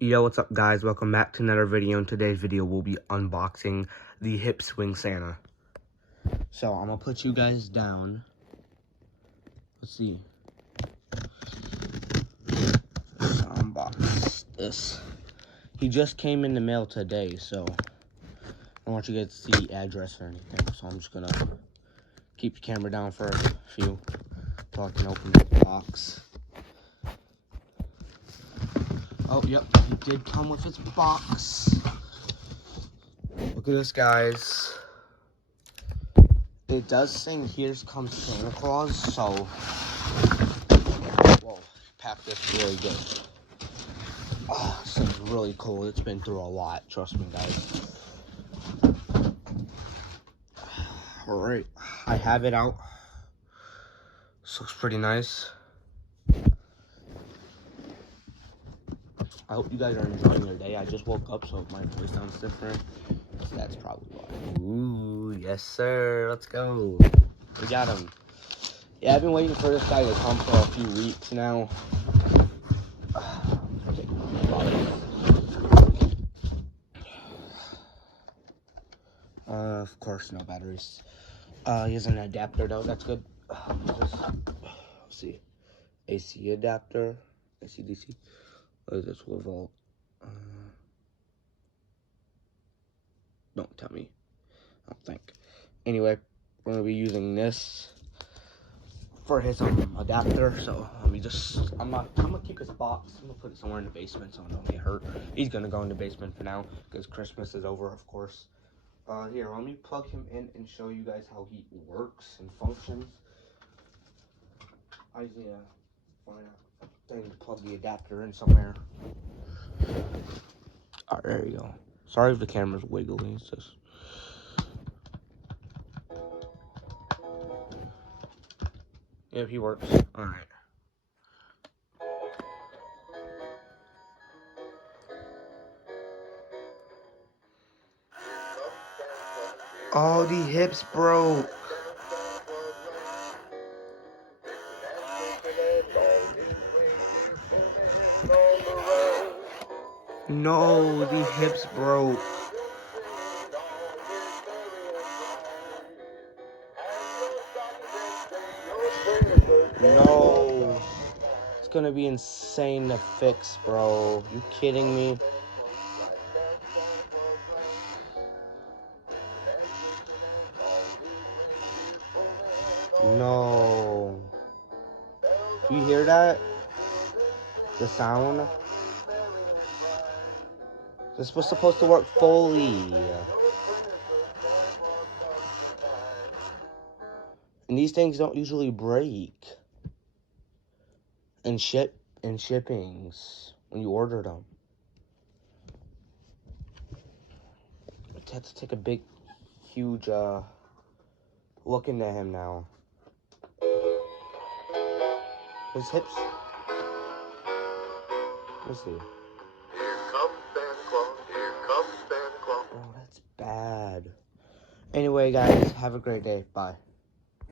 Yo, what's up guys? Welcome back to another video. In today's video, we'll be unboxing the Hipswing Santa. So, I'm gonna put you guys down. Let's see. Let's unbox this. He just came in the mail today, so I don't want you guys to see the address or anything. So, I'm just gonna keep the camera down for a few so I can open the box. Oh, yep, he did come with his box. Look at this, guys. It does say here comes Santa Claus, so whoa, packed this really good. Oh, this thing's really cool. It's been through a lot, trust me, guys. Alright, I have it out. This looks pretty nice. I hope you guys are enjoying your day. I just woke up, so if my voice sounds different, that's probably why. Ooh, yes sir, let's go. We got him. Yeah, I've been waiting for this guy to come for a few weeks now. Of course, no batteries. He has an adapter though, that's good. Let's see. AC adapter, AC/DC. What is this with don't tell me. I don't think. Anyway, we're gonna be using this for his adapter. So I'm gonna keep his box. I'm gonna put it somewhere in the basement so I don't get hurt. He's gonna go in the basement for now because Christmas is over, of course. Here, let me plug him in and show you guys how he works and functions. I need to find a thing to plug the adapter in somewhere. Alright, there you go. Sorry if the camera's wiggly, it's just... Yep, he works. Alright. Oh, the hips broke. No, the hips broke. No. It's gonna be insane to fix, bro. You kidding me? No. You hear that? The sound? This was supposed to work fully. And these things don't usually break. And shippings when you order them. I have to take a big, huge look into him now. His hips. Let's see. Here comes Santa Claus, here comes Santa Claus. Oh, that's bad. Anyway, guys, have a great day. Bye.